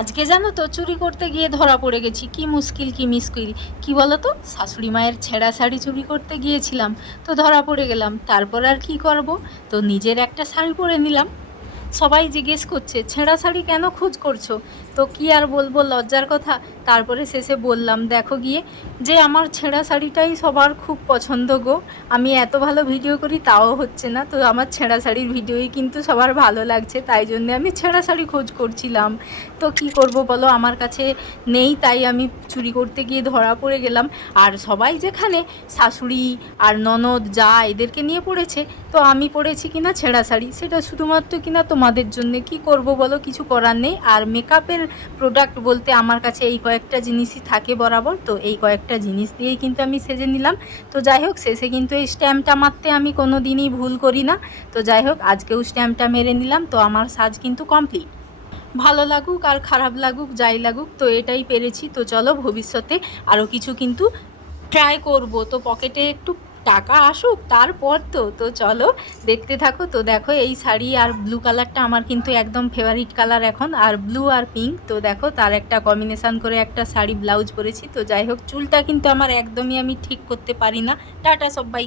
আজকে জানো তো চুরি করতে গিয়ে ধরা পড়ে গেছি। কি মুশকিল কি মিশকিল, কি বলো তো, শাশুড়ি মায়ের ছেঁড়া শাড়ি চুরি করতে গিয়েছিলাম, তো ধরা পড়ে গেলাম। তারপর আর কি করব, তো নিজের একটা শাড়ি পরে নিলাম। সবাই জিজ্ঞেস করছে ছেঁড়া শাড়ি কেন খোঁজ করছো, তো কি আর বলবো, লজ্জার কথা। তারপরে শেষে বললাম দেখো গিয়ে যে আমার ছেঁড়া শাড়িটাই সবার খুব পছন্দ গো। আমি এত ভালো ভিডিও করি তাও হচ্ছে না, তো আমার ছেঁড়া শাড়ির ভিডিওই কিন্তু সবার ভালো লাগছে, তাই জন্যে আমি ছেঁড়া শাড়ি খোঁজ করছিলাম। তো কি করব বলো, আমার কাছে নেই, তাই আমি চুরি করতে গিয়ে ধরা পড়ে গেলাম। আর সবাই যেখানে শাশুড়ি আর ননদ যা এদেরকে নিয়ে পড়েছে, তো আমি পরেছি কিনা ছেঁড়া শাড়ি, সেটা শুধুমাত্র কিনা তোমাদের জন্য। কি করব বলো, কিছু করার নেই। আর মেকআপের প্রোডাক্ট বলতে আমার কাছে এই কয়েকটা জিনিসই থাকে বরাবর, তো এই কয়েকটা জিনিস দিয়েই কিন্তু আমি সেজে নিলাম। তো যাই হোক, শেষে কিন্তু এই স্ট্যাম্পটা মারতে আমি কোনো দিনই ভুল করি না। তো যাই হোক, আজকেও স্ট্যাম্পটা মেরে নিলাম, তো আমার সাজ কিন্তু কমপ্লিট। ভালো লাগুক আর খারাপ লাগুক যাই লাগুক, তো এটাই পেরেছি। তো চলো ভবিষ্যতে আরও কিছু কিন্তু ট্রাই করব, তো পকেটে একটু টাকা আসুক তারপর। তো তো চলো দেখতে থাকো। তো দেখো এই শাড়ি আর ব্লু কালারটা আমার কিন্তু একদম ফেভারিট কালার এখন, আর ব্লু আর পিঙ্ক, তো দেখো তার একটা কম্বিনেশান করে একটা শাড়ি ব্লাউজ পরেছি। তো যাই হোক, চুলটা কিন্তু আমার একদমই আমি ঠিক করতে পারি না। টাটা সবাই।